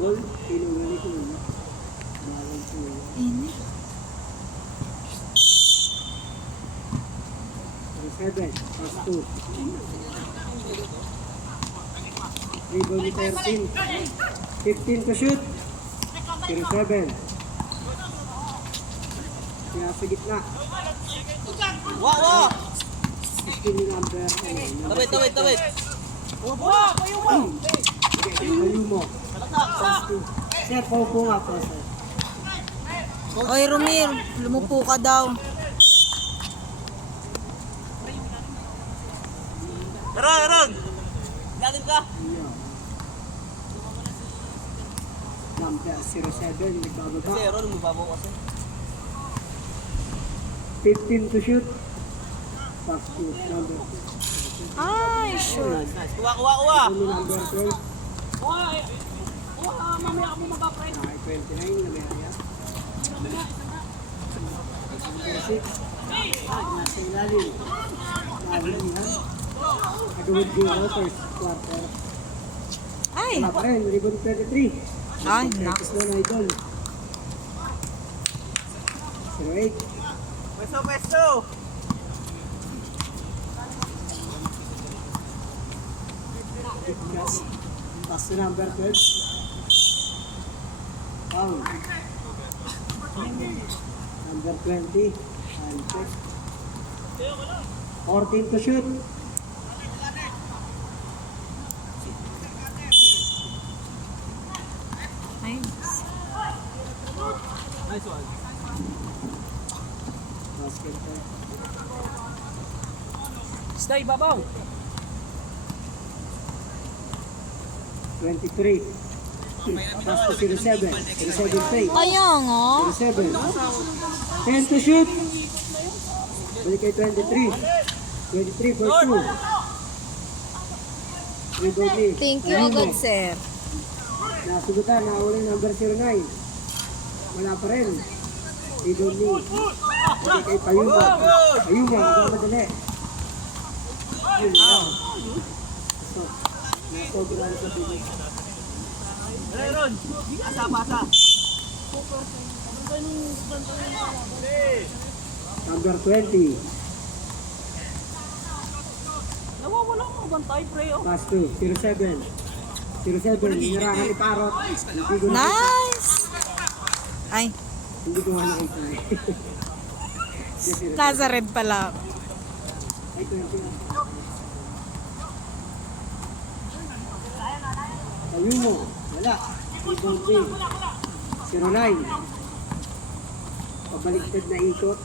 Ball, pinungali ko yun. Bawal ko yun. Ini. 7, plus 2. Rebound ni 13. 15 to shoot. 07. Kaya sa gitna. Wow! 16 yung number. Tawid! Kayo mo. Sir, paupo nga po, sir. Oy, Romir, lumupo ka daw. Ron! Galing ka? Number 07, nagbababa. Kasi Ron, mubabaw kasi. 15 to shoot. Pass to number 2. Ay, sure. Nice. Kuha! Number 12. Mamaya ako mabapray. 29 na may haya. Number 6. Nasa ilalim. Nahuli ha. Nagawid ko first quarter. Ay, Wala pa rin, rebound 23. ay, Practice na idol. 08. Pwesto! Pass to number 12. Foul. Number 20. Handcheck. 14 to shoot. ay. Nice one. Basket. Stay, babaw. 23. Pass to 07. 07 fake. Kaya nga. 07. 10 to shoot. Balik kay 23. 23 for 2. Rebound ni. Thank you agad, sir. Nasugutan, nahuli number 09. Wala pa rin. Rebound ni. Balik kay Payuma. Payuma, nagmamadali. Yun lang. So, nasobrahan sa bilis. Ron! Pasa! Number 20. Nawawala mo bantay, pre. Oh. Pass to 07. 07, nirahan ni Parot. Hindi ko Nice. Ay, Hindi ko nga nakita eh. nasa red pala. Ay, 20. Tayo mo. Wala. Rebound din. 09. Pabaliktad na ikot.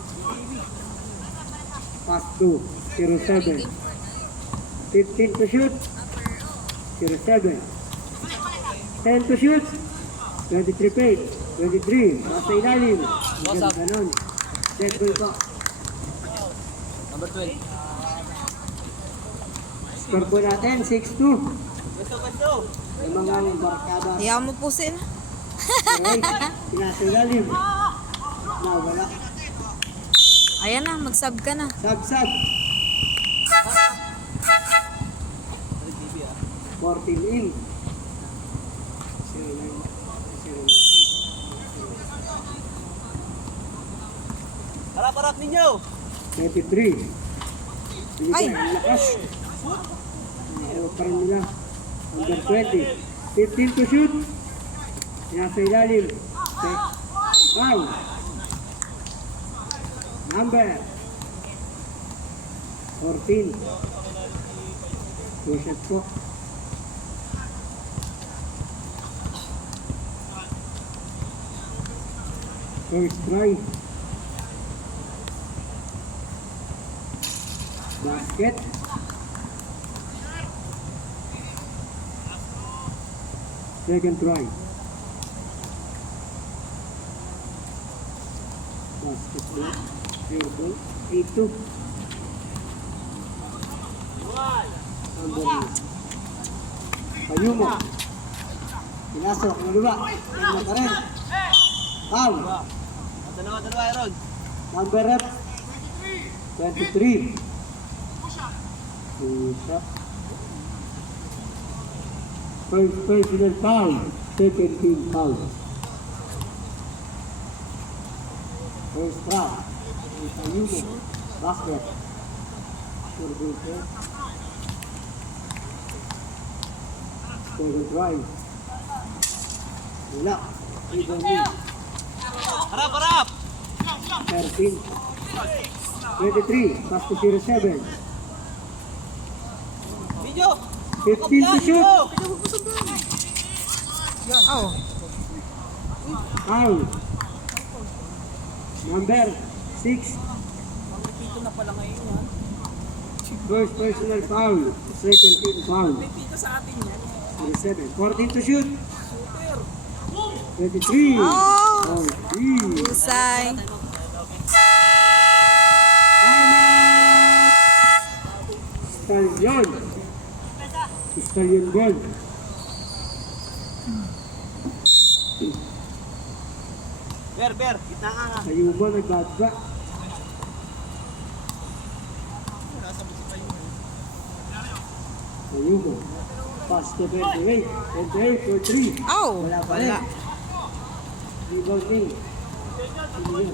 Pass to 07. 15 to shoot. 07. 10 to shoot. 23 paid. 23. Nasa ilalim. Ganon. Dead ball pa. Number 12. Score po natin 6-2. Pwesto! Yung mga barkada. Ayaw mo po sila. Okay. Pinasa ilalim. Nawala. Ayan na, mag-sub ka na. Sagsag. 14 in. 09. Harap ninyo! 23. Ay. Ang lakas. Ayaw pa rin nila. Under 20. 15 to shoot. Nasa ilalim. Foul. Number 14. Two shot po. First try. Basket. Second try. Basketball. Fair ball. 8-2. Payuma. Pinasok. Naluwa. Tignan pa rin. Foul. Dalawa, Ron. Number rep. 23. Push-up. First personal foul. Second team foul. First foul. Ayuno. Basket. Producer. Second drive. Wala. Rebounding. Harap, harap! 13. 23. Pass to 07. Video! 15 to shoot. Oh. Foul. Number 6. Dito na pala ngayon yan. First personal foul. Second team foul. Dito sa atin yan. 27. 14 to shoot. 23. Oh. 3. Husay. Stallion. Stallion ball. Ber, gitna ka nga. Ayuba nagbabba. Ayuba. Pass to 28. 28 for 3. Oh. Wala pa rin. Rebounding. Sino yun?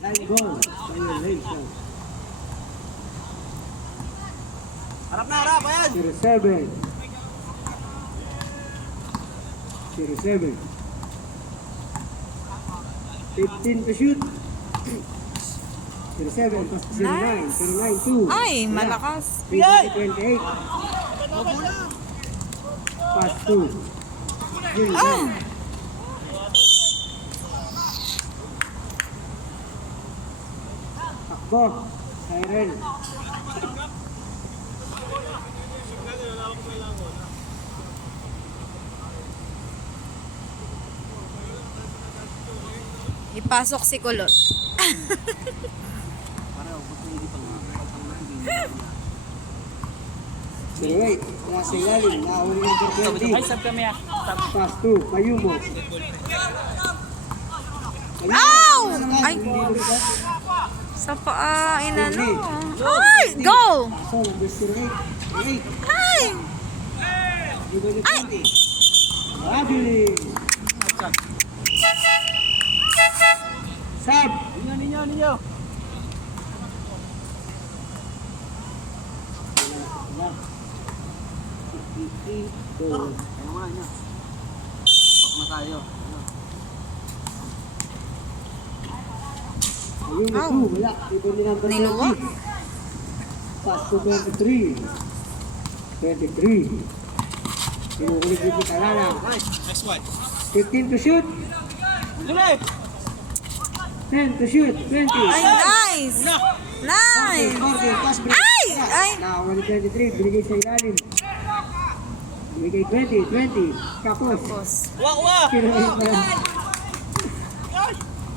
Line ball. Violation. Harap na, harap, ayan! 07. 07. 15 to shoot. 07 plus 09. Nice. 09 2. Ay, malakas. 28. Pass 2. Oh. Takbo. Siren. Ipasok si Kulot. Wait. Nasa ilalim. Nahuli ng Ay, 20. sab kami ah. Pass 2. Payumo. Ow! Ay. Sa paa, inano. Ay, go! Paso. Number 08. 8. Ay! Ay! Traveling. Sab. Ninyo! Kaya mo na, inyo. Pak na tayo. Ayun na Ow. 2. Wala. Ibon ni number Niluwa? 20. Pass to 23. 23. Pinukulit yung Talala. Next one. 15 to shoot. Dali! 10 to shoot. 20. Ay, nice! Nice! 40. Pass break. Ay! Ay! Nakawali 23. Binigay sa ilalim. Binigay 20. 20. Tapos. Boss. Kuha! Kinuha pa yan.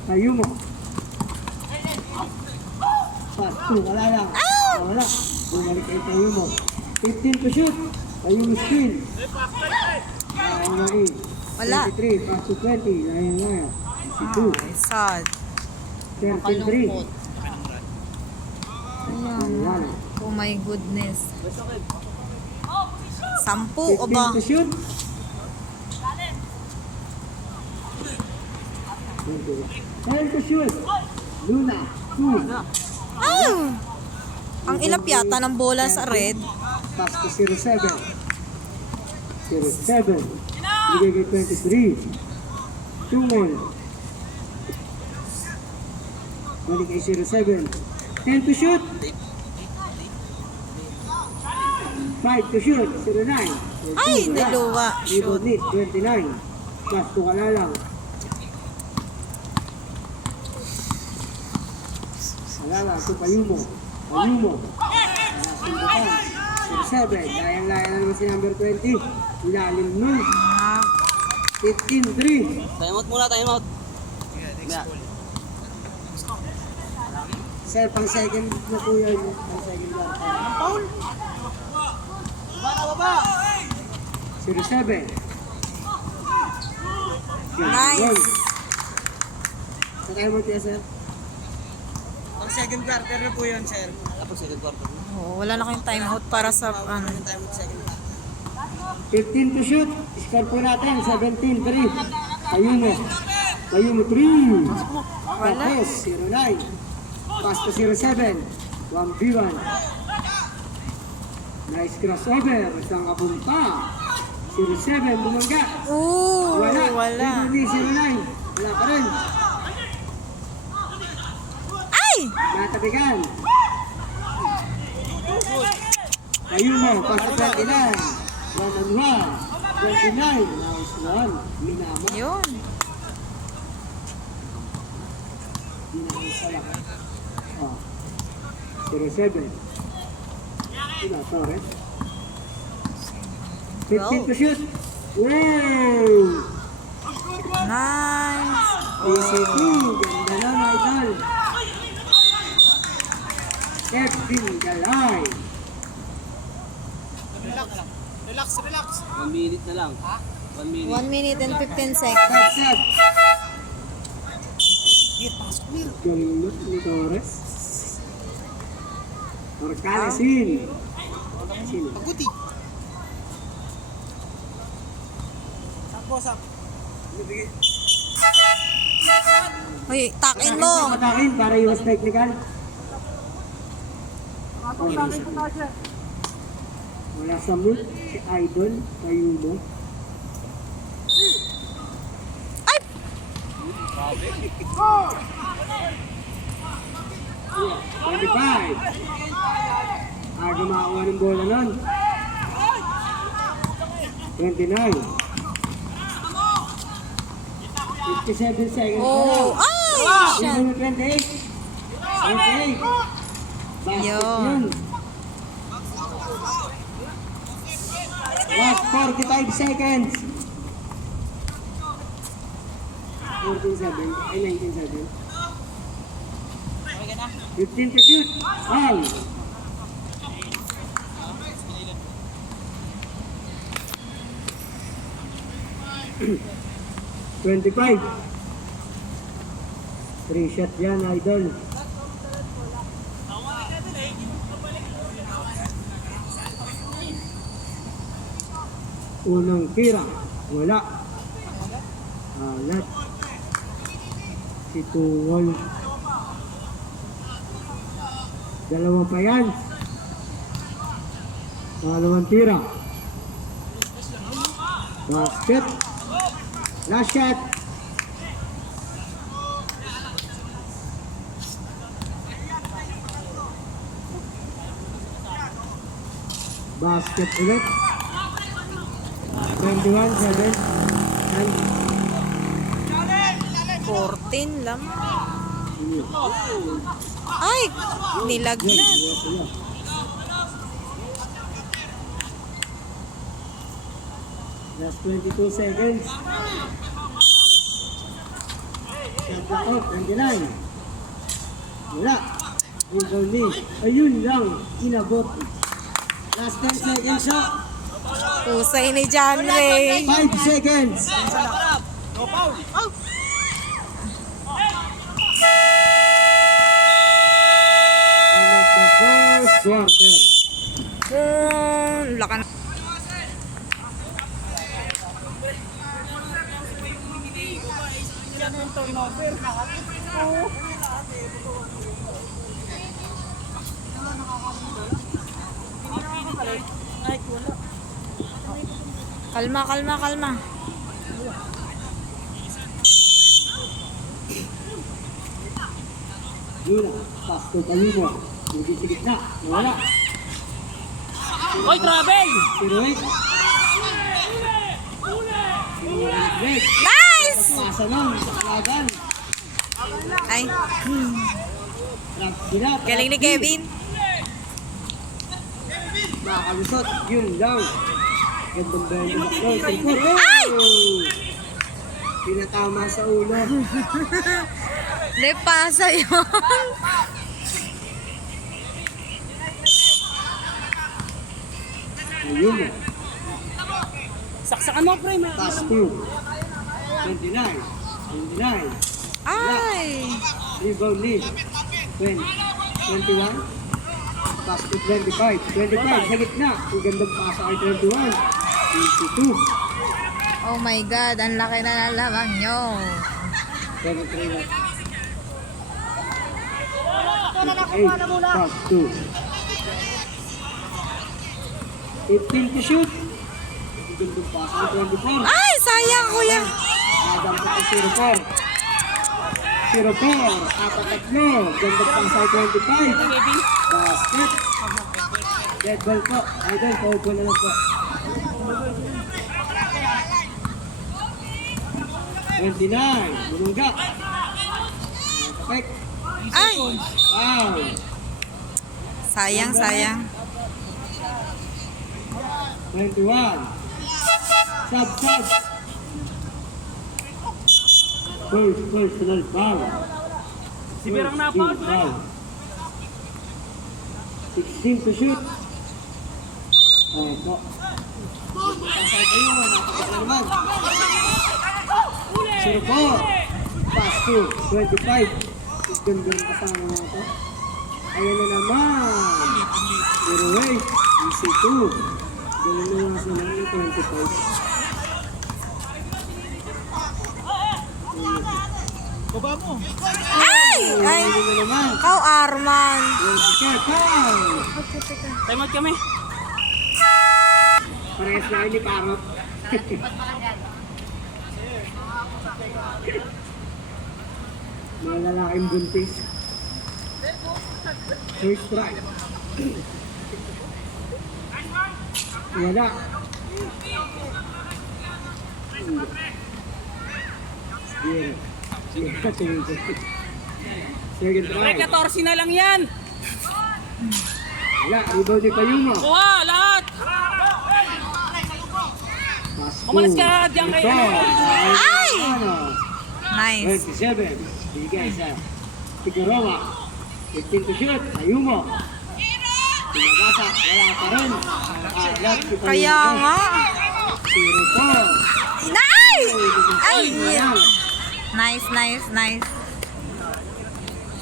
Tayo mo. Pass 2. Wala lang. Wala. Bumalik kayo tayo mo. 15 to shoot. Tayo mo screen. Sayang na eh. Wala. 23. Pass to 20. Sayang na. Si 2. Ay, sad. 13-3. Ayan. Wala na. Oh my goodness. 10 o ba? 15 to shoot. 10 to shoot. Luna. 2. Ay! Ang ilap yata ng bola sa red. Pass to 07. 07. Bigay kay 23. 2 more. Balik kay 07. 10 to shoot. 5 to shoot. 09. Ay, niluwa. Rebound Shoot. need. 29. Pass to Kalalang. Kalalang to Payumo. Payumo. Sundukan. 07. Layang-layang na naman si number 20. Ilalim nun. Ah, 15-3. Time out muna, time out. Yeah. Sir, pang second na po yun. Pang second lang. Paul! Baba! 07. nice. Sa tayo mo tiya, sir? second quarter na po yun, sir. Tapos second quarter na. Oh, wala na kayong timeout para sa ano. Yung time of second quarter. 15 to shoot. Score po natin, 17-3. Ayumo. Ayumo 3. Wala. Tapos, 0-9. Pass to 0-7. 1v1. Nice crossover. Isang kapunta. 0-7, bumangga. Ooh, Wala. wala. 0-9. Wala pa rin. Ay! Natabigan. Ayumo, pass to 29. 1-1. 29. Nice one. Minama. Yun. Isa lang. Oh. 0-7. Sila, Torres. 15 to shoot. Wow! Nice. ECT. Ganda na, mga idol. Kevin Galay. Relax. 1 minute na lang. 1 minute. 1 minute and 15 seconds. Bagsat. Galing ni Torres. Orcalesin. Sino? Paguti. Sap. Uy, takin mo. Patakin para iwas technical. Wala sa mood si Idol, Ayumo. Ay! 25. Gumakawa ng bola nun. 29. 57 seconds. Oh, ay! Siya. 28. 28. Basket Yun. yun. Last 45 seconds. 14-7. Ay, 19-7. 15 to shoot. Foul. $25. 3 shot yan, Idol. Unang tira. Wala. Alat. Si Tungol. Dalawa pa yan. Pangalawang tira. Basket. Last shot. Basket ulit. 21-7. 14 lang. Ay! Nilaglag. Last 22 seconds. Shot clock out, 29. Wala. Rebound ni. Ayun lang, inabot. Last 10 seconds shot. Pusay ni John Ray. 5 seconds. No foul. And at the first quarter. Laka na. Kalma. Yun na, pass to Palimo. Hindi sa gitna. Wala. Oy, travel! 0-8. Red. Nice! Pasa nun sa kalagan. Ay, Trap sila. galing ni Kevin. Nakakalusot. Yun lang. Gandang bayan ng Macron. Ay! Pinatama sa ulo. Lepasa yun. Ayun mo. Saksakan mo, pre. Pass to. 29. 29. Ay! Rebound ni. 21. Pass to 25. 25 sa gitna. Ang gandang pasa kay 21. 22. Oh my God, ang laki na nalamang nyo. 23 na. 28. Pass to 15 to shoot. Ang gandang pasa kay 24. Ay, sayang kuya. Adam po kay 04. 04. Apat tatlo. Gandang pasa kay 25. Basket. Dead ball po. Idol, foul po na lang po. 29. Bumungga. Perfect. Ay, Foul. sayang, sayang. 21. Sub. Personal foul. Si Birang na foul. Foul. 16 to shoot. Po. Pasay kayo, napakasal naman. 04. Pass to 25. Gandang kasama mga ito. Ayan na naman. Zero way. Easy 2. Ganun na lang sila ng 25. Baba mo. Ay, ay. Ayan na naman. Ikaw, Arman. 24. Foul. Time out kami. Parehas na ni Parot. Mga lalaking buntis. First strike. Wala. Yeah. Second Pre, try. 14 na lang yan. Wala. Rebound ni Payuma. Kuha, lahat. Umalis ka dyan kayo. Ay! Nice. 27. Bigay sa Figueroa. 15 to shoot. Ayumo. Pinagasa. Wala pa rin. Left si Payuma. Kaya nga. 0-4. Ay! Ay! Ayan. Nice, nice, nice.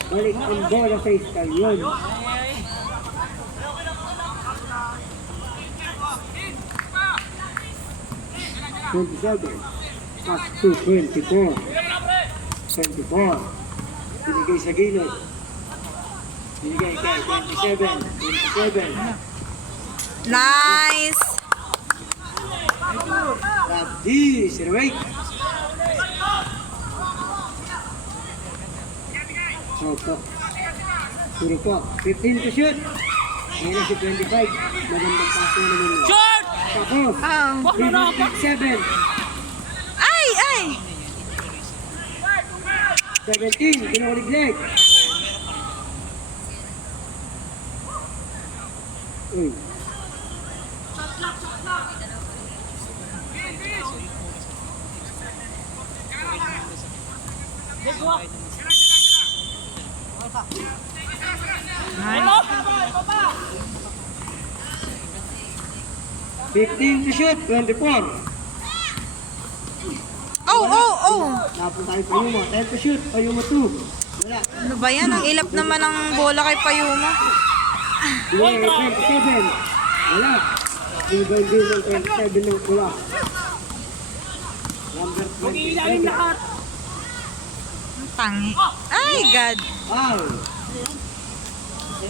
Balik ang bola sa istalyon. Pass to 24. 24. Binigay sa gilid. Binigay kay 27. 27. Nice. Rabdi. 08. Opo. Puro po. 15 to shoot. Ngayon na si 25. Magandang paso naman yun. Short! Tapos. Oh. Wah, ano na ako? 7. Ay, ay. 17. Kinukuliglig. Uy. Ito. 15 to shoot. 24. Oh, oh, oh. Tapos tayo Payuma. 10 to shoot. Payuma 2. Wala. Ano ba yan? Ang ilap naman ng bola kay Payuma. Binigay 27. Wala. Rebound din ng 27 ng pula. Number Mag-iilalim 27. lahat. Ang tangi. Ay, God. Foul.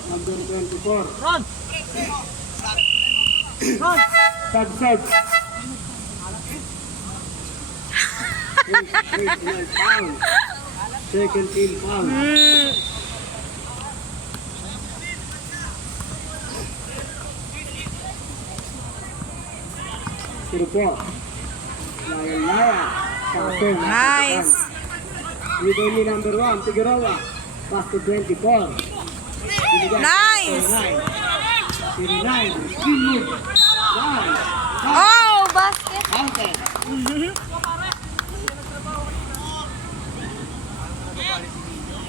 Number 24. Ron. Sub. Personal foul. Second team foul. Pero po. Laya. Kapten. Nice. Rebound ni number 1. Figueroa. Pass to 24. Binigay. Nice. 09. Spin move. Nice. Oh, basket. Counter.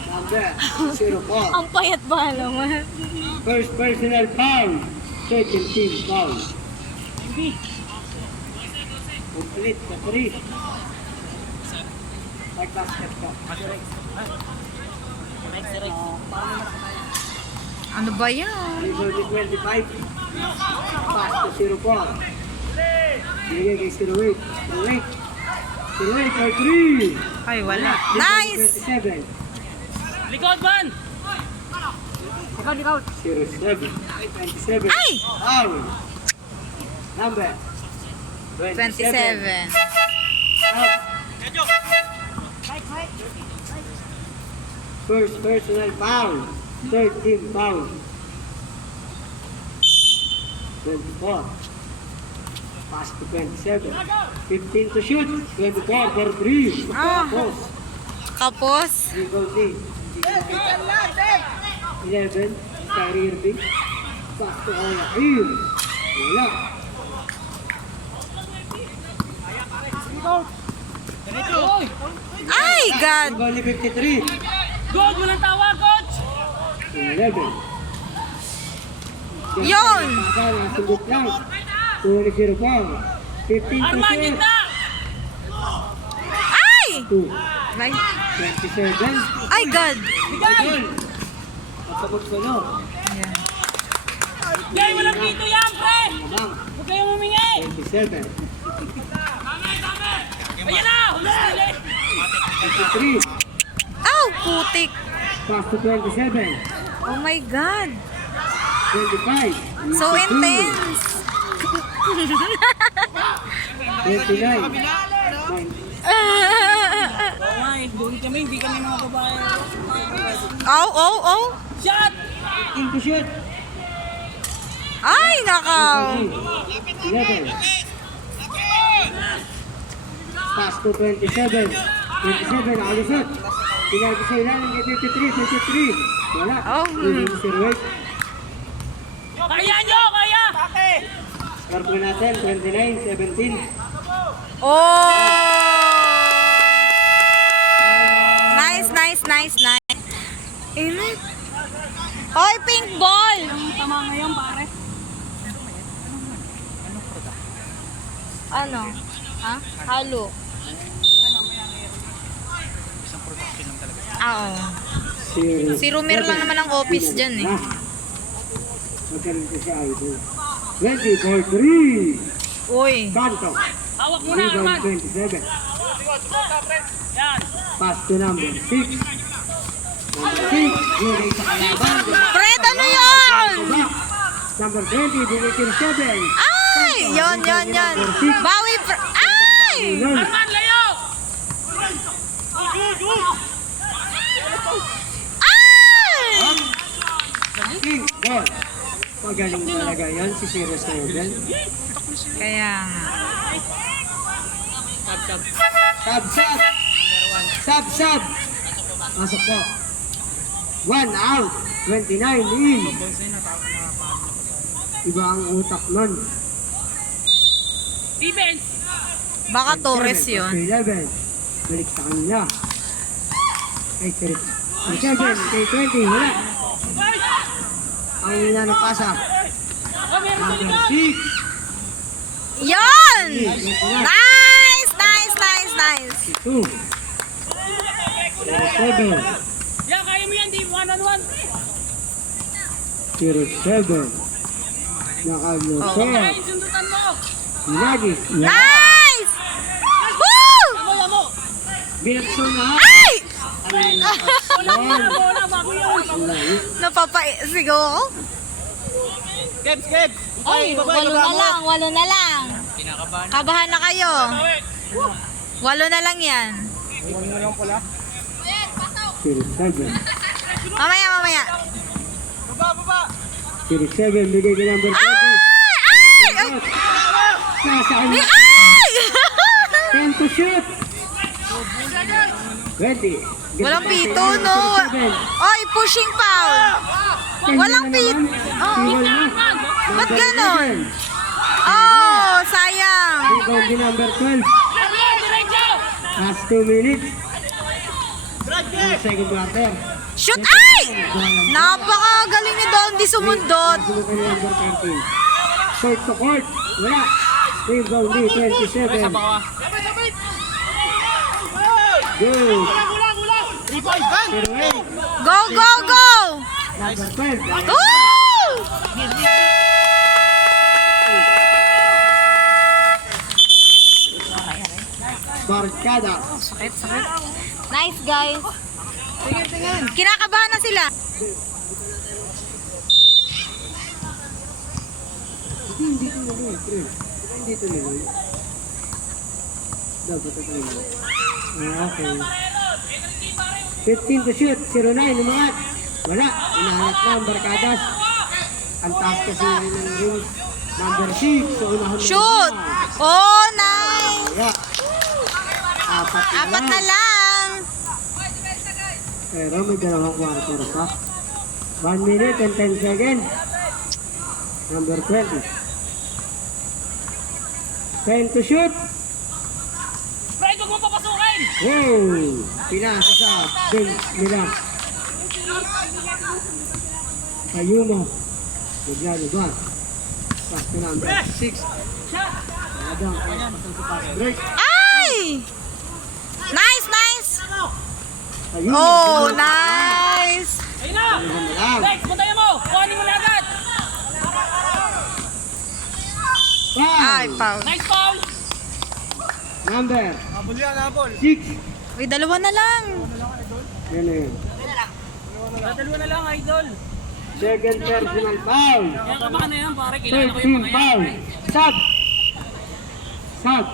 Number 04. Ang payat ba naman? First personal foul. Second team foul. Complete sa 3. Like basket ka. Ano ba yan? Result 25. Pass to 0-4. Binigay kay 08. 08. 08 for 3. Ay, wala. Result Nice! 27. Likod, man! 07. 27. Ay! Foul. Number 27. Up. First personal foul. Third team foul. 24. Pass to 27. 15 to shoot. 24 for 3. Ah. Post. Kapos. Difficulty. 11. Kyrie Irving. Pass to Olair. Wala. Oy! Ay, God! Only 53. Good! Walang tawa, coach! 11. Yun! Pasal, sundot lang. 20 foul. 15 to Arman, shoot. gitna! Ay! 2. Ay, 27. ay, God! Idol. Pagkabot ko no. Ayan. Gay, walang dito yan, pre! Lamang. Huwag kayong humingi! 27. Ayan na! Huli! 53. Aw, putik! Pass to 27. Oh my God! 25. So intense! 29. Ay, doon kami, hindi kami mga babae. Ow, ow, ow! Shot! 15 to shoot. Ay, nakaw! 11. Pass to 27. 27, nakalusot. Pinagi sa ilalim kay 53. Wala. Oh. Losing si Ruiz. Kaya nyo! Kaya! Score po natin, 29-17. Oh! Nice, nice, nice, nice. Init. Hoy, pink ball! Tama ngayon, pare. Ano? Ha? Halo. Oo. Si Rumir lang naman ang office dyan eh. Magkaroon ko siya idol. 20-3. Uy. Kanto. Hawak mo na, Arman! Rebound 27. Yan! Pass to number 6. Number 6. Lugay sa kalaban. Fred, ano yun? Number 20. Binitin 7. Ay! Yon, yon, yon. Bawi, ay! Arman, layo! Ay! King ball. Magaling talaga yan si Sirius Nobel. Kaya nga. Sab, sab. Sab, sab. Masok po. 1 out. 29 in. Iba ang utak nun. Defense! Baka Torres yun. 11. Balik sa kanila. Kay Sirius. 7. Kay 20. Wala. Ang nila ng pasa. Oh, meron sa Number likod! 6. Yon! Nice, nice, nice, nice. 2. 7. Yan, kaya mo yan, di one-on-one. 07. Nakalusot. Ay, sundutan mo! Lagi. Nice! Woo! Wala mo! Binakso na. Ay! Wala mo na, wala bago yun! Ang layo. Napapasigaw ako. Kebs, Kebs! Ay, walo na lang. Kabahan na kayo. 8 na lang yan. 07. Mamaya, mamaya. Baba! 07. Bigay ka number 20. Ay! Ay! Ay! Nasa kanya. Ay! 10 to shoot. 20. Walang pito, no? Ay, pushing foul. Walang pit. Oh. Ba't ganon? Oh, sayang. Rebound din number 12. Diretso! Last 2 minutes. Ang second quarter. Shoot! Ay! Napakagaling ni Dondi sumundot. Sunod ka ni number 13. Court to court. Wala. Rebound din 27. Good. 08. Go, go, go! Number 12. Woo! Barkada. Sakit, sakit. Nice, guys. Kinakabahan na sila. Hindi tuloy, pre. Hindi tuloy. Dapat ito yun. Okay. 15 to shoot. 09 umangat. Wala. Inahanap na ang barkadas. Ang taas kasi ng rings. Number 6. So unahan na Shoot! naman. Oh, nice! Wala. Apat na lang. Pero may dalawang quarter pa. 1 minute and 10 seconds. Number 20. 10 to shoot. Fred, huwag mo papasukin! Wow! Pinasa sa bench nila. Ayumo. Naglalo ba? Pass to number 6. Adang. Break. Ay! Nice, nice! Ayumo. Oh, nice! Ayun na! Ayumo na lang. Lex, puntayan mo! Kuhanin mo na agad! Ay, Foul. foul. Nice foul! Number Habol yan, habol. 6. Uy, dalawa na lang. Yan na yun. Dalawa na lang, idol. Second personal foul. Kaya kabahan na yan, pare. Kailangan ko yung 13 mga yan. foul. Sub. Sub.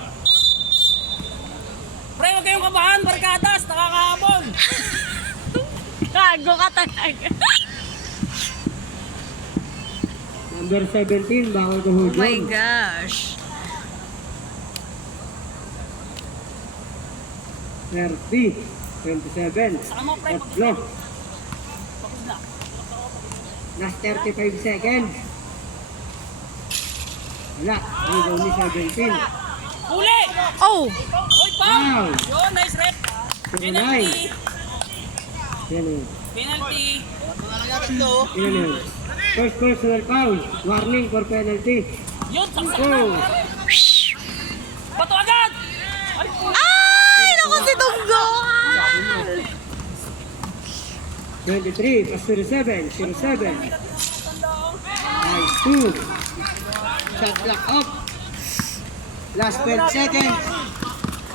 Pre, huwag kayong kabahan, barkadas, nakakahabol. Kago ka talaga. Number 17, bawal ko Oh hujong. my gosh. 30, 27, Saka mo, pre, tatlo. Last 35 seconds. Wala, may only 17. huli! Oh! Uy, foul! Foul. Yun, nice rep. Penalty. Yan yun. Penalty. Yan yun. First personal foul. Warning for penalty. Yun, saksak na. Oh, Bato agad! Ay, Ay! Naku si Tunggo! 23, plus 07, 07. Nice, 2. Shot clock up. Last 12 seconds.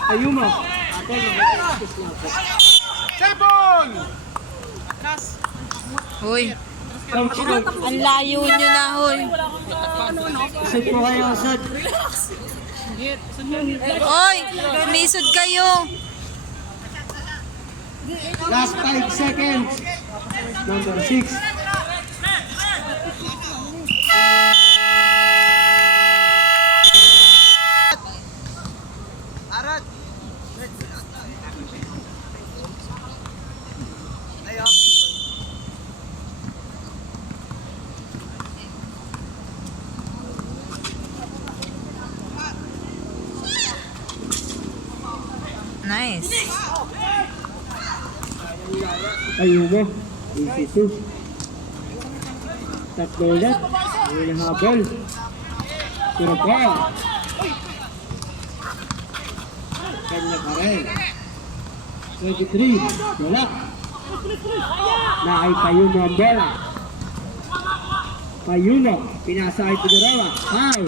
Ayumo. Ako, mag-practice na ako. Sebon! Hoy, Coach, ang layo nyo na, hoy. isip ko kayo, Asad. Hoy, umisod kayo. Last 5 seconds. Number 6. Arad! Nice. Ayumo. Easy 2. Tatlo ulit. May nahabol. Pero pa. Kanya pa rin. 23. Wala. Naay Payumo ang bola. Payumo. Pinasa ay Figueroa. Foul.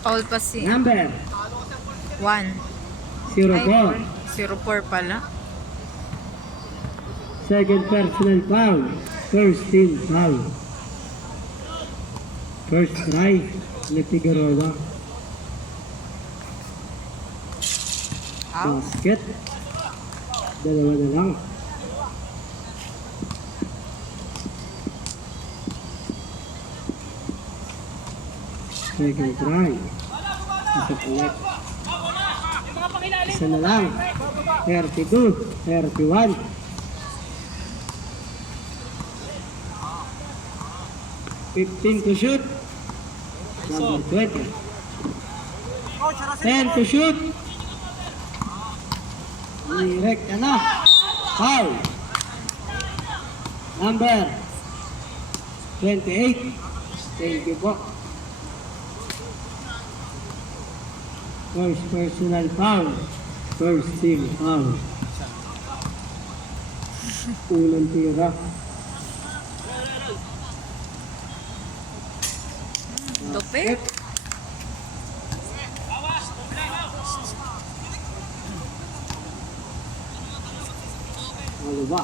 Foul pa si Number 1. 04. 04 pala. Second personal foul. First team foul. First try ni Figueroa. Basket. Dalawa na lang. Second try. Isa ulit. Isa na lang. 32, 31. 15 to shoot. Number 20. 10 to shoot. Direct na. Foul. Number 28. Thank you po. First personal foul. First team foul. Unang tira. Lupit. Ano ba?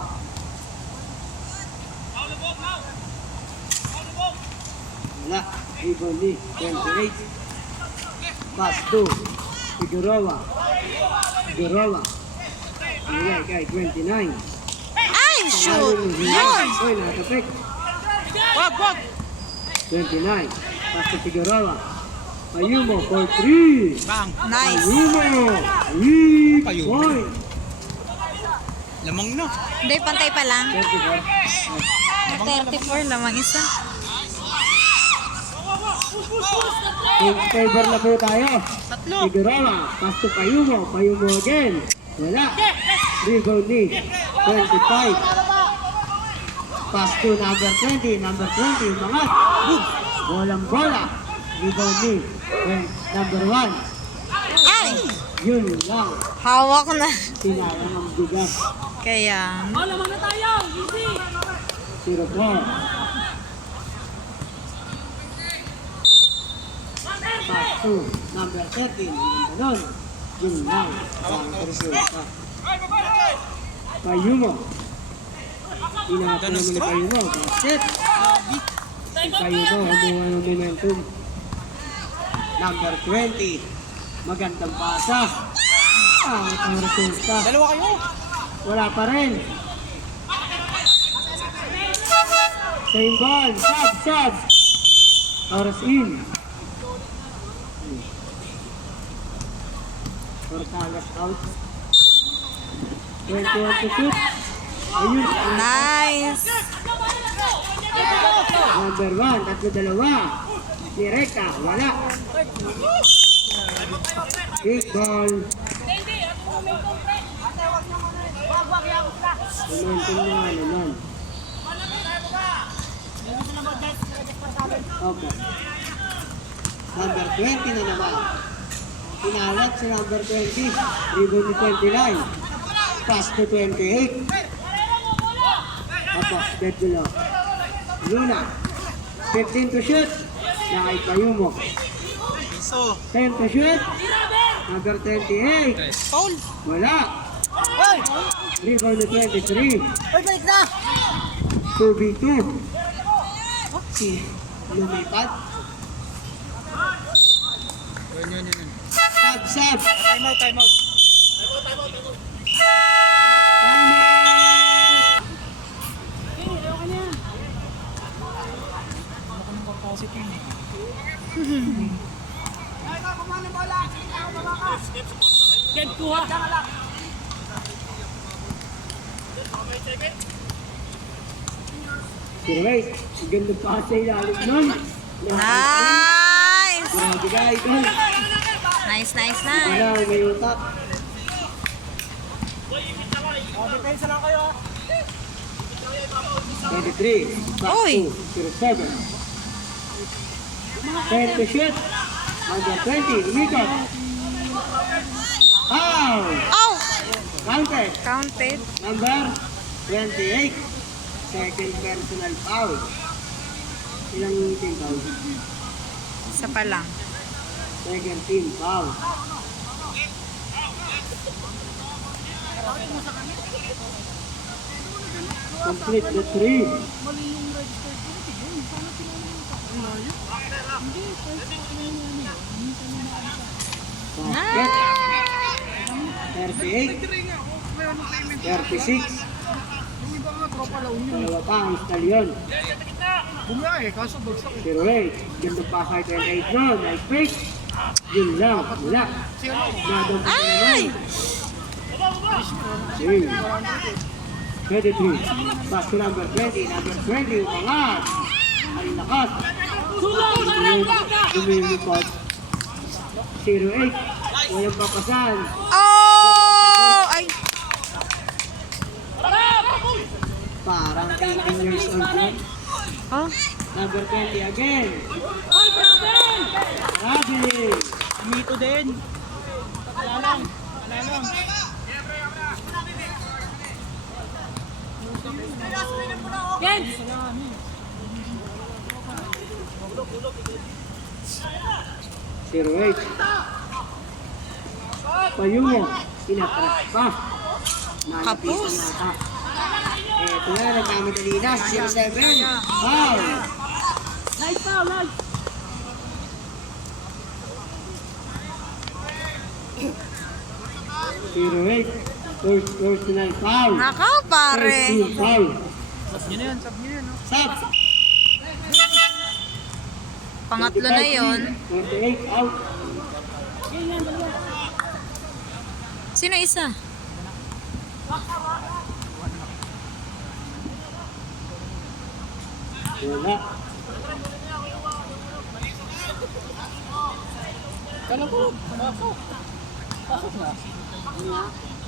Wala. Iboni. 28. Pass to Figueroa. Figueroa. Nilay kay 29. Ay, shoot! Yun! Uy, nakatapik. Wag! 29. Pass to Figueroa. Ayumo for 3. Bang! Nice. Ayumo. 3 Ayumo. point. Lamang na. Hindi, pantay pa lang. 34. 34 lamang isa. In favor na po tayo. Figueroa. Pass to Payumo. Payumo again. Wala. Rebound ni 25. Pass to number 20. Number 20. Umangat. Bolang bola. Rebound ni number 1. Ay! Yun lang. Hawak na. Sinayang ang bigas. Kaya, Oh, lamang na tayo! Easy! 0-4. Pass to number 13. Ganun. Yun lang. Ang resulta. Payumo. Inapo naman ni Payumo. Set. Si Payumo, humuha ng momentum. Number 20. Magandang pasa. Ang resulta. Dalawa kayo. Wala pa rin. Same ball. Sub. Oras in. Ortagas out. 21 to shoot. Ayun. nice. Number 1. Tatlo dalawa. Direkta. Wala. Big ball. Momentum na naman. Okay. Number 20 na naman. Pinawat si number 20. Rebound ni 29. Pass to 28. Tapos, dead below. Luna. 15 to shoot. Nakay Payumo. So, 10 to shoot. Number 28. foul. Wala. Rebound ni 23. Balik na. 2v2. Si lumipad. Yun. Sub. Time out. Time out. Get kuha! Si Ray. Ganda pa sa ilalim nun. Nice. Grabe ka, idol. Nice. Wala, may utak. Depensa lang kayo. 23. Back Uy. to 07. 10 to shoot. Number 20. Umikot. Foul. Oh! Counted. Counted. Number 28. Second personal foul. Ilang team foul? Isa pa lang. Second team foul. Complete the three. Basket. 38. 36. Dalawa pa ang stallion. Si Roy. Ganda pa kay 28 nun. Nice pick. Yun lang. Wala. Nadang pa naman. Hey. 23. Pass to number 20. Number 20. Umangat. Ay lakas. Lumilipad. 08. Walang papasan. Oh! Ay! Parang 18 years old na. Oh? Number 20 again. Grabe. Mito din. Wala lang. Yan! Zero eight. Payungo. Sinatras pa. Kapos. Nalapisan nata. Eto na, nagkamadali na. 0-7. Foul. Nice foul, nice! Zero eight. First na foul. Nakaw, pare. First team foul. Sab nyo na yun, sab nyo na yun. No? Sub. Pangatlo na yun. 28 out. Sino isa? Wala. Kala ko, pasok. Pasok na.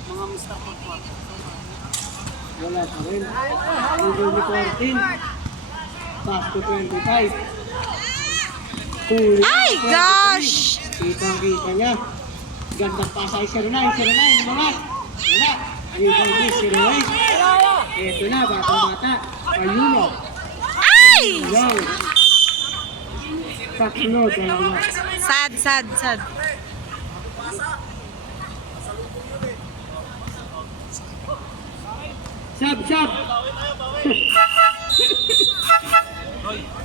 Mga Mr. Pagpag. Wala pa rin. Level ni 14. Pass to 25. Huli. Ay, gosh! Kitang-kita niya. Gandang pasa ay 09. 09, mga. Wala. Rebound ni 08. Eto na, batang-bata. Ayuno. Ay! Young. Tatlo, dalawa. Sad. Sab!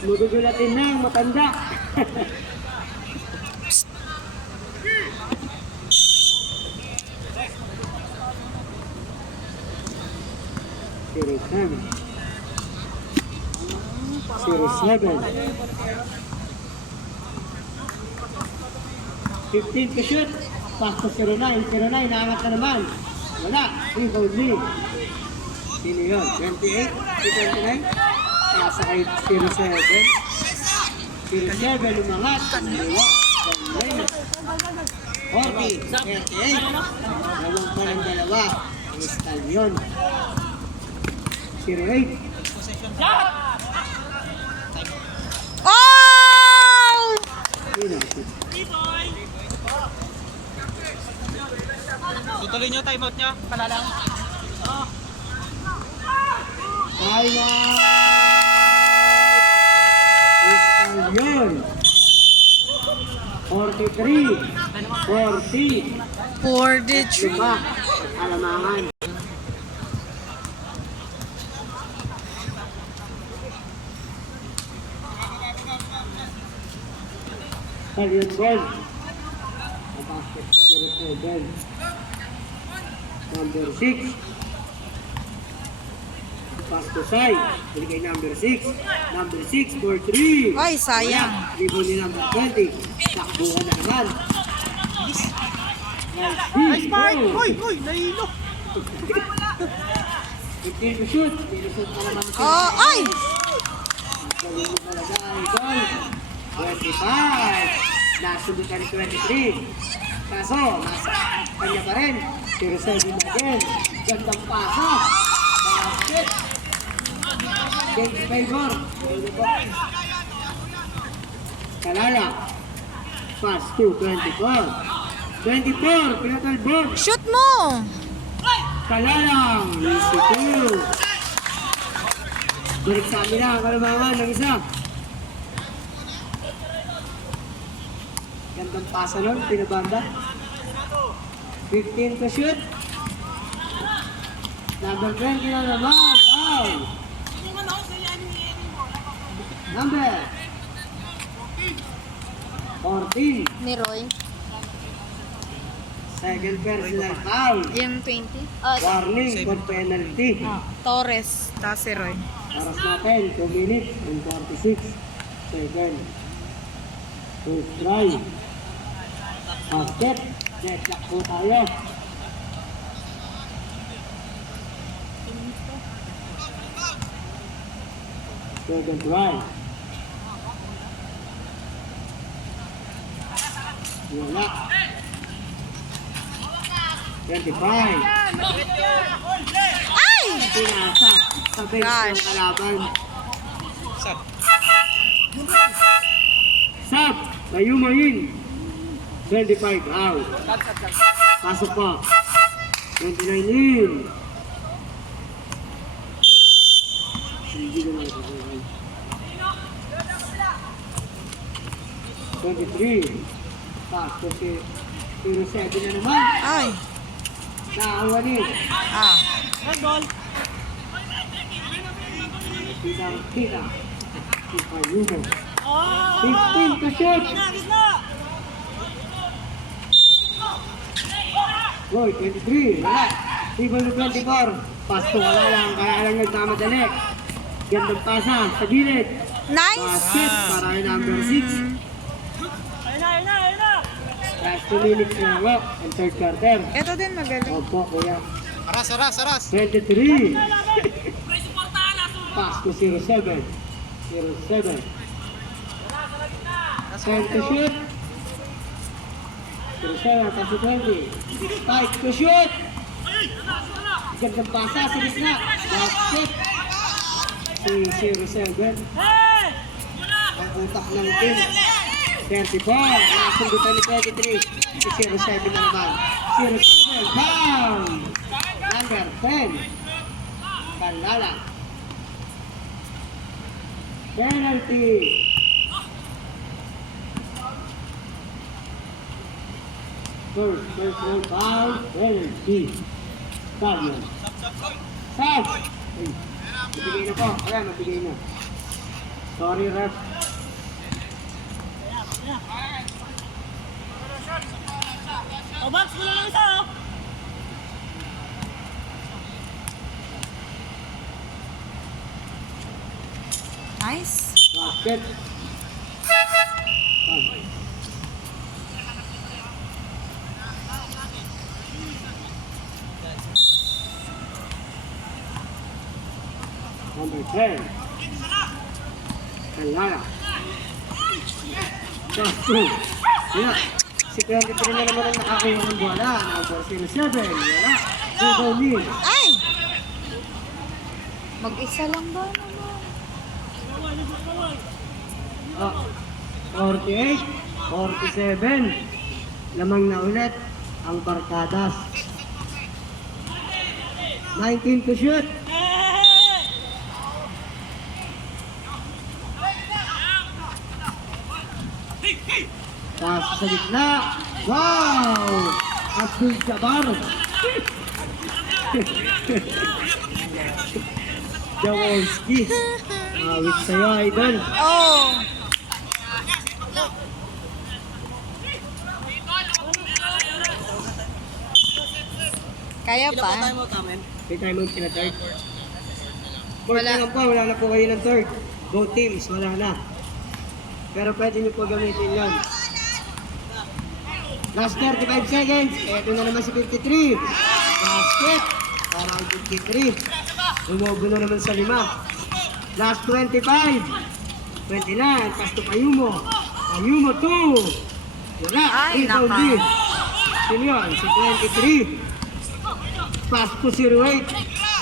Mudugulatin na ang matanda. Zero 15 to shoot. Pass to 09. 09, naangat na naman. Wala. Rebound ni. Sino yun? 28? 29? Kaya sa kay 07. 07, umangat. Dalawa. 40. 38. Dalawang pa ng dalawa. Ang style yun. 08. Oh! Sino? Tutuloy nyo, timeout nyo. Palalang. Time out! Style yun. 43. 40. 43. Lima. Alamangan. Kalian ball. Ang basket sa 07. Number 6. Pass to side. Bili kay number 6. Number 6 for 3. Ay, sayang. Rebound ni number 20. Takbuhan na naman. Nice Mark! goal. Uy, nahilo. 15 to shoot. Minusot pa naman. Oh, ay! Galing mo talaga, idol. 25. Nasunod ka ni 23. Kaso, nasa kanya pa rin. 07 again. Gandang pasa. Basket. James Favor. Kalala. Pass to 24. 24. Pinatalbog. Shoot mo! Kalalang. Easy 2. Balik sa amin na ang kalamangan ng isa. Gandang pasa nun, pinabanda. 15 to shoot. Number 20 na naman. Foul. Number 14. Ni Roy. Second personal foul. Yung 20. Warning for penalty. Torres. Tapos si Roy. Oras natin, 2 minutes and 46 seconds. First try. Basket. Jet lock po tayo. Second try. Wala. 25. Ay! Pinasa sa bench ng Gosh. kalaban. Sab. Sub, Layumayin. 25 out. Pasok pa. 29 in. Hindi ko nakikita. 23. Pasto si 07 na naman. Ay. Naawanin. Ah. Red ball. Kita. Si Payumo. Ah! 15 to shoot. Gitna! Roy, 23. Wala. Tibol na 24. Pasto wala lang. Kaya lang nagmamadali. Gandang pasa sa gilid. Nice. Basket para kay number 6. Ayun na! Last 2 minutes na ako. Ang third quarter. Ito din magaling. Opo, kuya. Aras. 23. Pass to 07. 07. 10 to shoot. 07, pass to 20. 5 to shoot. Gandang pasa sa gitna. Basket. Si 07. Hey! Ang utak ng team. 34. Nasundutan ni 23. Si 07 na naman. 07. Down. Number 10. Kalala. Penalty. First one foul. Penalty. Foul. Foul. Ay, mabigay na po. Ayan, mabigay na. Sorry, ref. O, box mo na lang isa, oh! Nice. Basket. Foul. Number 10. Kalala. Just two. Yeah. Si 23 na naman ang nakakuha ng bola. Number 07. Wala. Double lead. Ay. Mag-isa lang ba naman? 48. 47. Lamang na ulit ang Barkadas. 19 to shoot. Pass sa gitna. Wow! Abdul Jabbar. Jaworski. Awit sa'yo, idol. Oh. Kaya pa. May time out sila third. Fourth na lang po, wala na po kayo ng third. Both teams, wala na. Pero pwede nyo po gamitin yun. Last 35 seconds. Ito na naman si 53. Basket. Para ang 53. Umubo na naman sa 5. Last 25. 29. Pass to Payumo. Payumo 2. Wala. Ay, Rebound naka. din. Sino yun? Si 23. Pass to 08.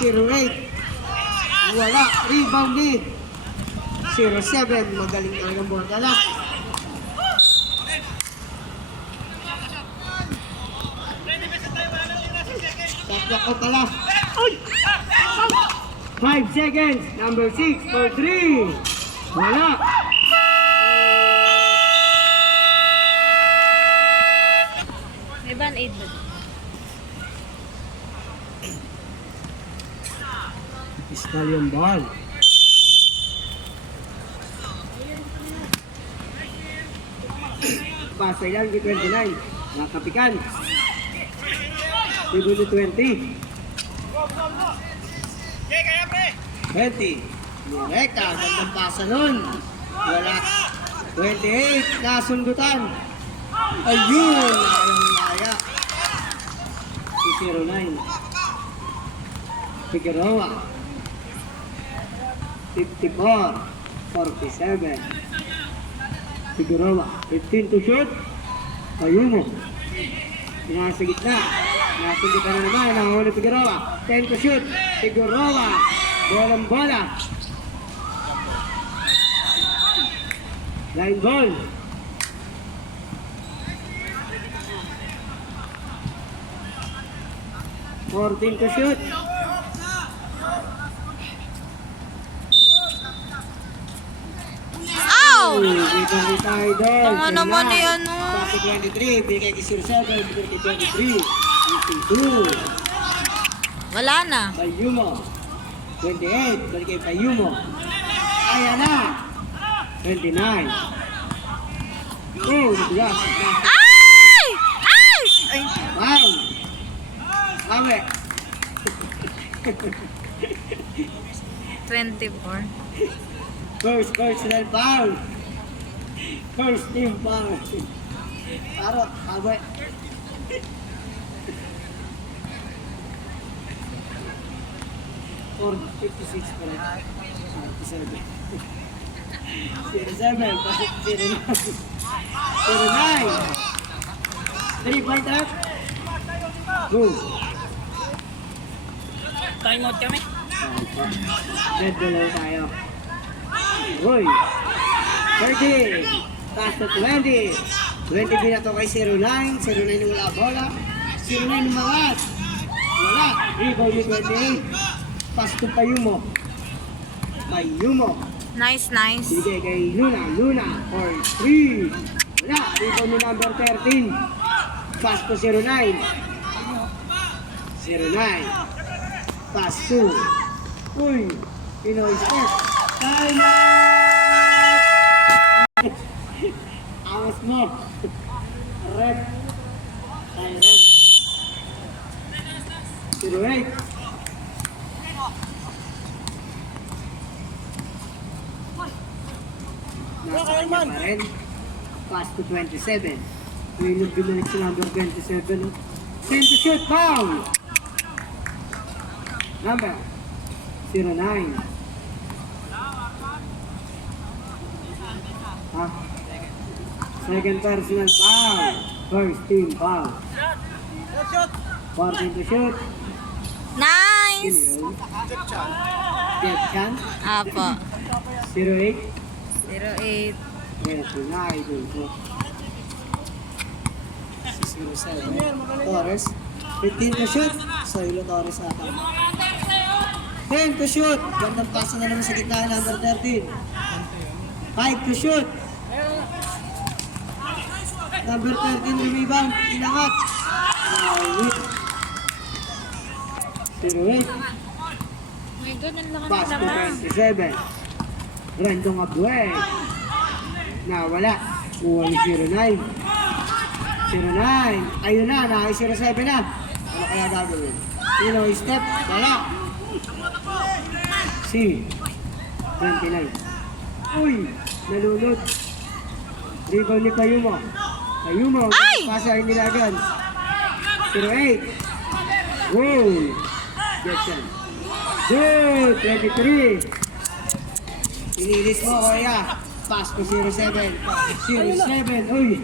08. Wala. Rebound din. 07. Magaling talagang bola. Last. Tatyak ko pala. 5 seconds. Number 6 for 3. Wala. May band-aid ba? Pistol yung ball. Pasay lang di 29. Nakapikan. Segundo 20. 20. Direkta. Gandang pasa nun. Wala. 28. Nasundutan. Ayun. Naya. Si 09. Figueroa. 54. 47. Figueroa. 15 to shoot. Payumo. Nasa gitna. Nasundutan na naman. Nahuli Figueroa. 10 to shoot. Figueroa. Bolang bola. Line ball. ...14 to shoot. bigay tayo doon. Tama naman Tonight. yan, no? Pasok 23, bigay kay 07, bigay kay 23. Using 2. Wala na. Payumo. 28, bigay kay Payumo. Ayan na. 29. Oh, naglas. Ay! Ay! Ay! Wow. Awe. 24. First personal foul. First team foul. Parot, awe. Or 56 pa rin. 57. 07, pasok 09. 09. 3-point up. Go. Time out kami. Dead below tayo. Uy. 30. Pass to 20. 20 binato kay 09. 09 yung wala bola. 09 yung mangat. Wala. Rebound yung 28. Pass to Payumo. Payumo. Nice, nice. Bigay kay Luna. Luna for 3. Wala. Rebound yung number 13. Pass to 09. 09. Pass to. Uy. Pinoy step. Time out! Awas mo. Red. Siren. 08. Nasa kanya pa rin. Pass to 27. Ngayon nung binalik sa number 27. Send to shoot. Foul! Number 09. Ha? Second personal foul. First team foul. 14 to shoot. Nice! Get chance. Apo. 08. 08. Yes, na idol ko. 07. Torres. 15 to shoot. Soylo Torres ata. 10 to shoot. Gandang pasa na naman sa gitna ng number 13. 5 to shoot. Number 13 rebound. Inangat. Awit. 08. My God, ang laki Pass ng to laman. 27. Randong Abue. Nawala. Uwang 09. 09. Ayun na, naka-07 na. Ano kaya gagawin? Pinoy step. Wala. C. 29. Uy! Nalunod. Rebound ni Payumo. Payumo. Ay! Pasa hindi lagan. 08. Wow! Get yan. Good! 23. Pinilis mo, Kuya. Pass to 07. 07. Uy!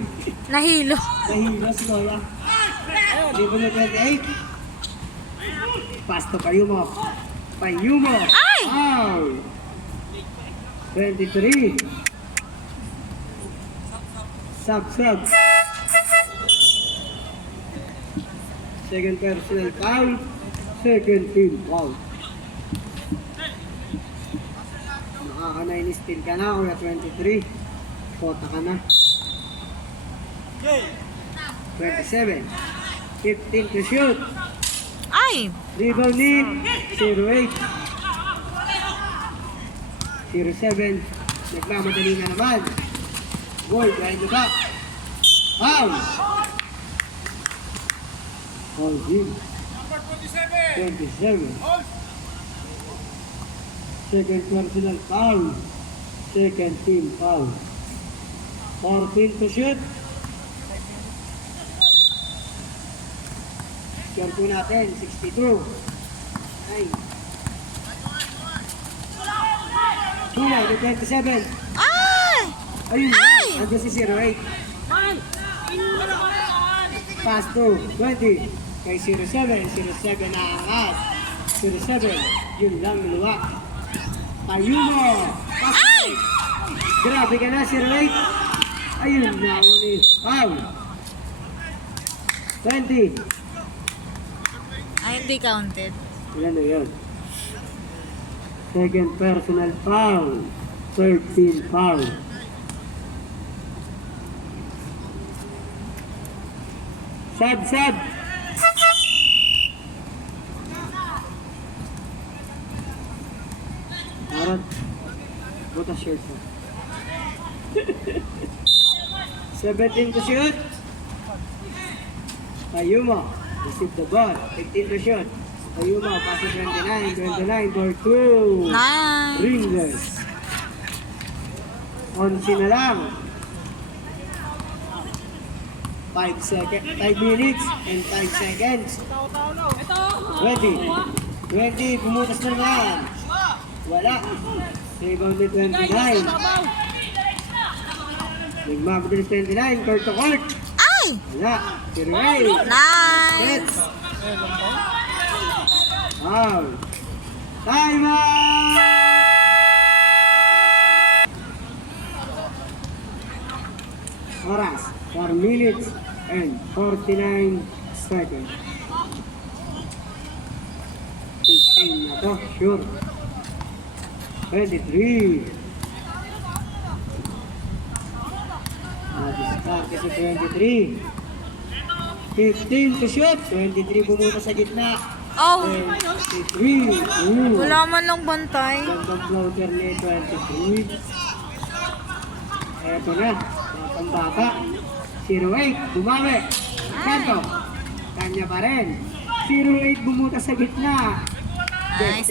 Nahilo. Nahilas, Kuya. Rebound ni 28. Pass to Payumo. Payumo. Ay! Wow! 23. Sub. Second personal foul. Second team foul. Nakaka-9 steal ka na, Kuya 23. Kota ka na. 27. 15 to shoot. Ay! Rebound ni 08. 07. Nagmamadali na naman. Goal behind the back. Foul! Foul team. 27. Second personal foul. Second team foul. 14 to shoot. Score po natin, 62. Ay. Tula, the 27. Ay! Ayun, Ay! nandiyan si 08. Pass to 20. Kay 07. 07 naangat. 07. Yun lang, luwa. Payumo. Pass Ay! Grabe ka na, 08. Ayun, nawali. Foul. 20. Ay, hindi counted. Ilan na yun? Second personal foul. 13 foul. Sab. Aaron, butas shirt mo. 17 to shoot. Ayuma, receive the ball. 15 to shoot. Ayuma, pass to 29 for 2. Nice. Ringers. 11 na lang. 5 minutes and 5 seconds. 20, pumutas na naman. Wala. Rebound ni 29. Nagmabilis 29, court to court. Ay! Wala. Si Ray. Nice. Wow. Time out! Oras, 4 minutes and 49 seconds. Big time na to, sure. 23. Start kasi 23. 15 to shoot. 23 pumunta sa gitna. Oh, 23. wala man lang bantay. Gandang floater ni 23. Eto na. Mga pambata. 08. Bumawi. Santo. Kanya pa rin. 08 bumuta sa gitna. Nice.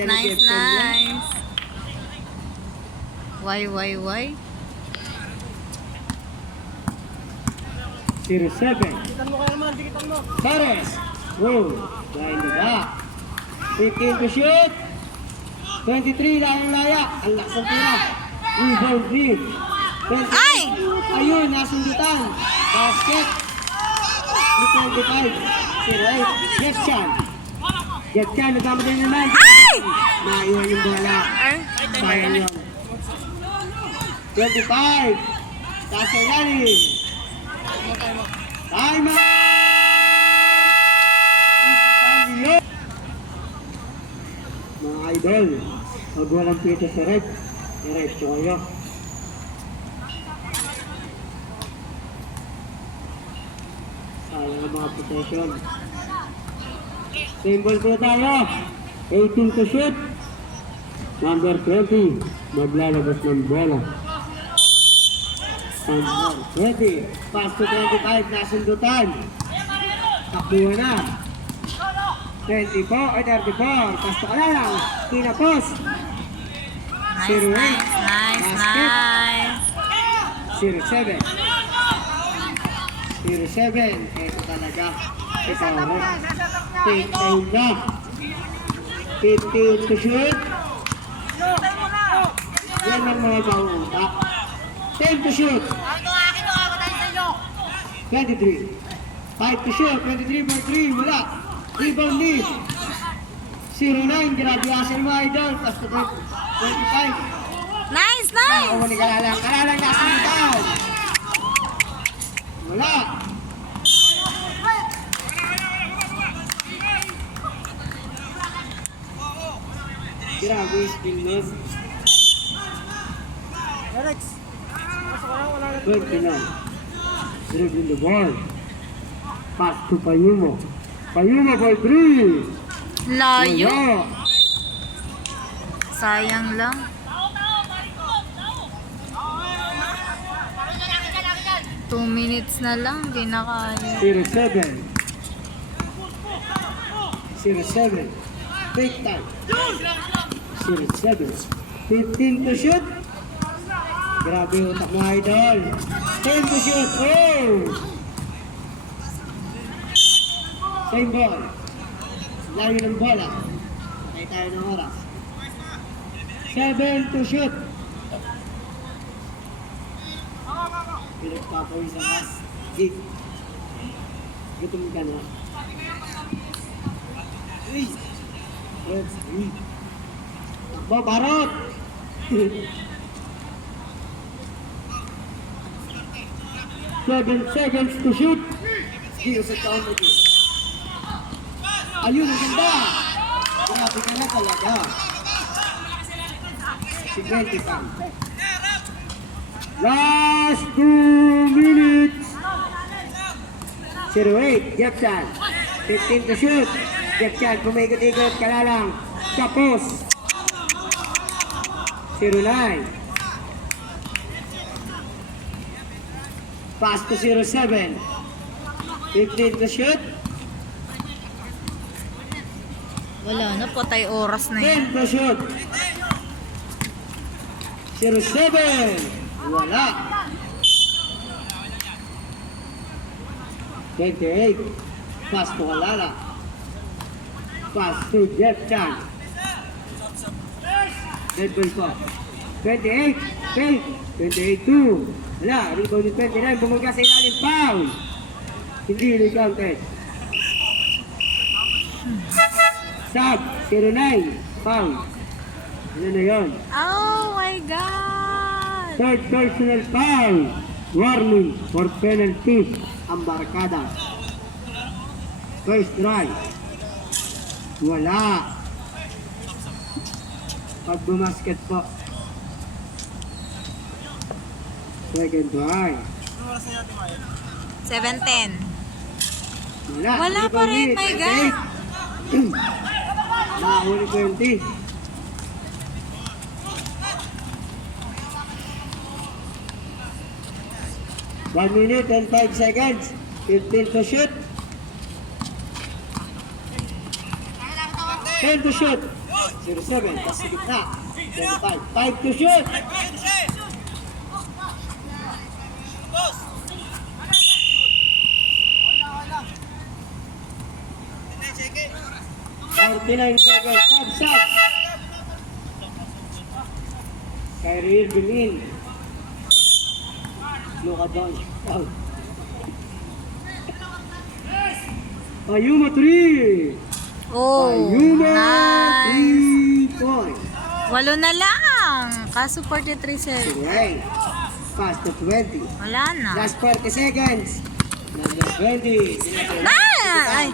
Why? 07. Dikitan mo kayo naman, dikitan mo. Torres. Behind the back. 15 to shoot. 23, layang-laya. Ang lakas ng tira. Rebound lead. 20. Ay! Ayun, nasundutan. Basket. Ni 25. 08. Jetchan, nagkamatay naman. Ay! Naiwan yung bola. Ay! Sayang yun. 25. Taas sa ilalim. Time out! Mga idol, pag walang pito sa red, diretso kayo. Sayang ang mga possession. Symbol po tayo. 18 to shoot. Number 20, maglalabas ng bola. Number 20, pass to 25, nasundutan. Takbuhan na. 24 or 34, pass to kalalang. Tinapos. Nice. 07. 07, ito talaga. Ito rin. Take time na. 15 to shoot. Yan ang mga pauutak. 10 to shoot. 23. 5 to shoot. 23 for 3. Wala. Rebound lead. 09. Grabe asal mo, idol. Pass to 25. Nice. Ako ni Kalalang. Kalalang nasa litan. Wala. Grabe skill nun. Alex. Pasok ka na, wala na. 29. Dribbling the ball. Pass to Payumo. Payumo for 3. Layo. Wala. Sayang lang. Two minutes na lang, di na kaya. 07. 07. Big time. 07. 15 to shoot. Grabe utak mo, idol. 10 to shoot. Oh! Same ball. Layo ng bola. Patay tayo ng oras. 7 to shoot. Pinagpapawis ang as. Gig. Gutom ka na. Uy! Reds, uy. Takbo, Barot! 7 seconds to shoot. Dito sa taon na dito. Ayun, ang ganda! Grabe ka na talaga. Si 20 pa. Last 2 minutes. 08, Jeff Chan. 15 to shoot. Jeff Chan, pumikot-ikot, kalalang. Tapos. 09. Pass to 07. 15 to shoot. Wala na, patay oras na yan. 10 to shoot. 07. Wala. 28. Pass to Kalala. Pass to Jeff Chan. Dead ball po. 28. Fake. 28-2. Wala. Rebound ni 29. Bumangga sa ilalim. Foul. Hindi recounted. Sub. 09. Foul. Ano na yun? Oh my God! Third personal foul. Warning for penalty. Ang barkada. First try. Wala. Pag bumasket po. Second try. 7-10. Wala. Wala pa rin, my God. Nakahuli 20. One minute and 5 seconds. 15 to shoot. 10 to shoot. 07. Tas sa gitna. 25. 5 to shoot. Nine seconds. Sub. Kyrie Irving in. Luka Doncic out. Ayuma 3. Oh, Ayuma nice. 3 points. 8 na lang. Kaso 43 seconds. Right. Pass to 20. Wala na. Last 40 seconds. Number 20. Ay!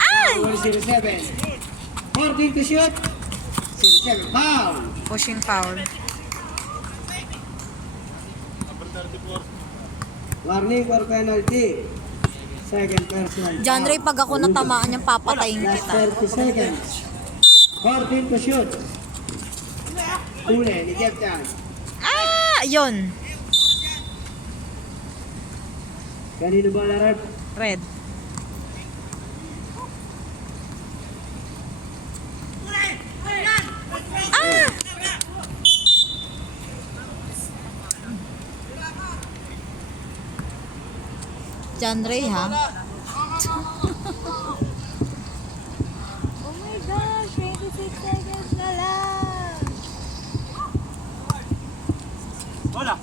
Ay! 07. 14 to shoot. 07. Foul. Pushing foul. Warning for penalty. Second personal. John Ray, pag ako natamaan niyang papatayin Last kita. 30 seconds. 14 to shoot. Uli ni Jeff Chan. Ah! Yun. Kanino ba larap? Red. Ah! John Ray, ha? Oh my gosh, 26 seconds na lang. Wala.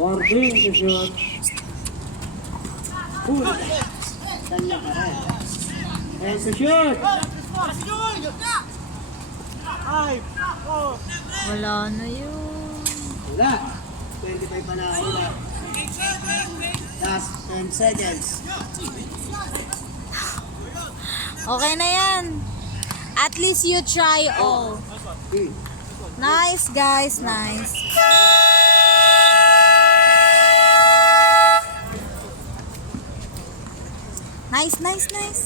14 to shoot. Uli. Tanya ka rin. 10 to shoot. 5, 4, Wala na yun. Wala. 25 pa na ulit. Last 10 seconds. Okay na yan. At least you try all. Nice, guys. Nice. Nice, nice, nice.